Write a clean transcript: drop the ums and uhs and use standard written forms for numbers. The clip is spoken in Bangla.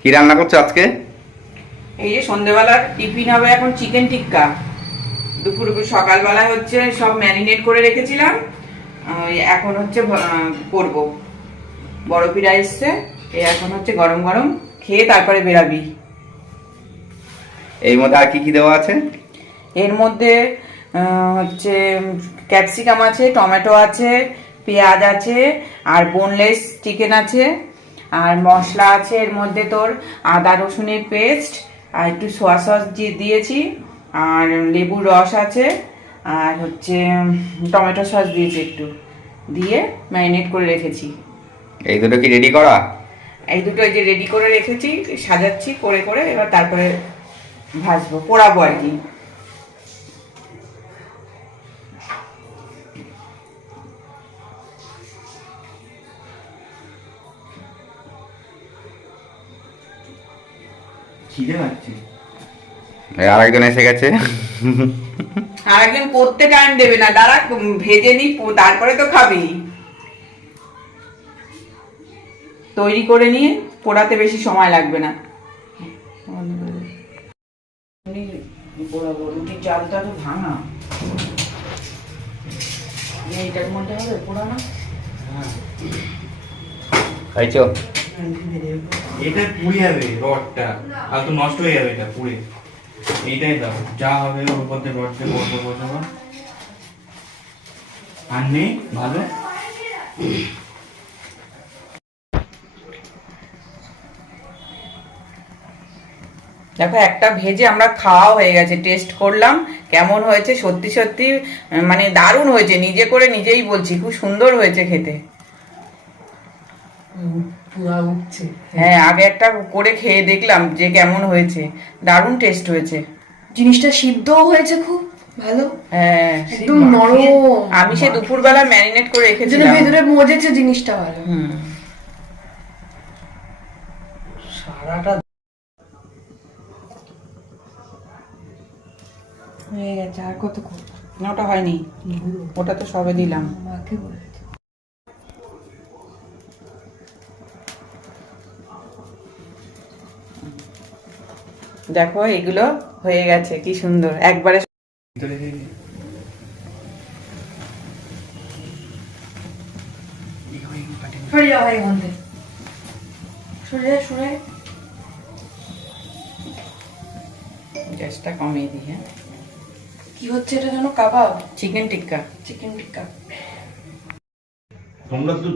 কি রান্না করছো আজকে? এই যে সন্ধ্যেবেলার টিফিন হবে এখন চিকেন টিক্কা। দুপুর সকালবেলায় হচ্ছে সব ম্যারিনেট করে রেখেছিলাম, এখন হচ্ছে করবো। বড় পিঠা এসছে, এখন হচ্ছে গরম গরম খেয়ে তারপরে বেরাবি। এর মধ্যে আর কি কি দেওয়া আছে? এর মধ্যে হচ্ছে ক্যাপসিকাম আছে, টমেটো আছে, পেঁয়াজ আছে, আর বোনলেস চিকেন আছে, আর মশলা আছে এর মধ্যে তোর আদা রসুনের পেস্ট, আর একটু সোয়া সস দিয়েছি, আর লেবুর রস আছে, আর হচ্ছে টমেটো সস দিয়েছি একটু, দিয়ে ম্যারিনেট করে রেখেছি। এই দুটো কি রেডি করা? এই দুটো এই যে রেডি করে রেখেছি, সাজাচ্ছি করে করে, এবার তারপরে ভাজবো, পোড়াবো আর কি। খিদে পাচ্ছে। আর একজন এসে গেছে। আর একদিন করতে টাইম দেবে না, দাঁড়া ভেজে নি তারপরে তো খাবি। তৈরি করে নিয়ে পোড়াতে বেশি সময় লাগবে না। পোড়াবো, রুটির চালটা তো ভাঙা, এইটার মধ্যে হবে পোড়ানো। খাইছো? এটা পুড়ে যাবে রডটা, আর তো নষ্ট হয়ে যাবে এটা পুড়ে। এইটাই দাও, যা হবে ওর মধ্যে রডটা বসাবো। আর নেই ভালো। দেখো একটা ভেজে আমরা খাওয়া হয়ে গেছে, টেস্ট করলাম কেমন হয়েছে। সত্যি সত্যি মানে দারুণ হয়েছে, নিজে করে নিজেই বলছি, খুব সুন্দর হয়েছে খেতে। হ্যাঁ, আগে একটা করে খেয়ে দেখলাম যে কেমন হয়েছে, দারুণ টেস্ট হয়েছে। জিনিসটা সিদ্ধও হয়েছে খুব ভালো। হ্যাঁ, একদম নরম। আমি সে দুপুরবেলা ম্যারিনেট করে যেন রেখেছিলাম। ভেতরে মজেছে জিনিসটা ভালো। সারাটা হয়ে গেছে, আর কত করবো? না, ওটা হয়নি, ওটা তো সবে দিলাম। মাকে বলেছে। দেখো এগুলো হয়ে গেছে, কি সুন্দর একবারে। সরে যাও ভাই এখান থেকে, সরে যা, সরে। গ্যাসটা কমিয়ে দিই। হ্যাঁ, কি হচ্ছে এটা যেন? কাবাব, চিকেন টিক্কা। চিকেন টিক্কা। তোমরা তো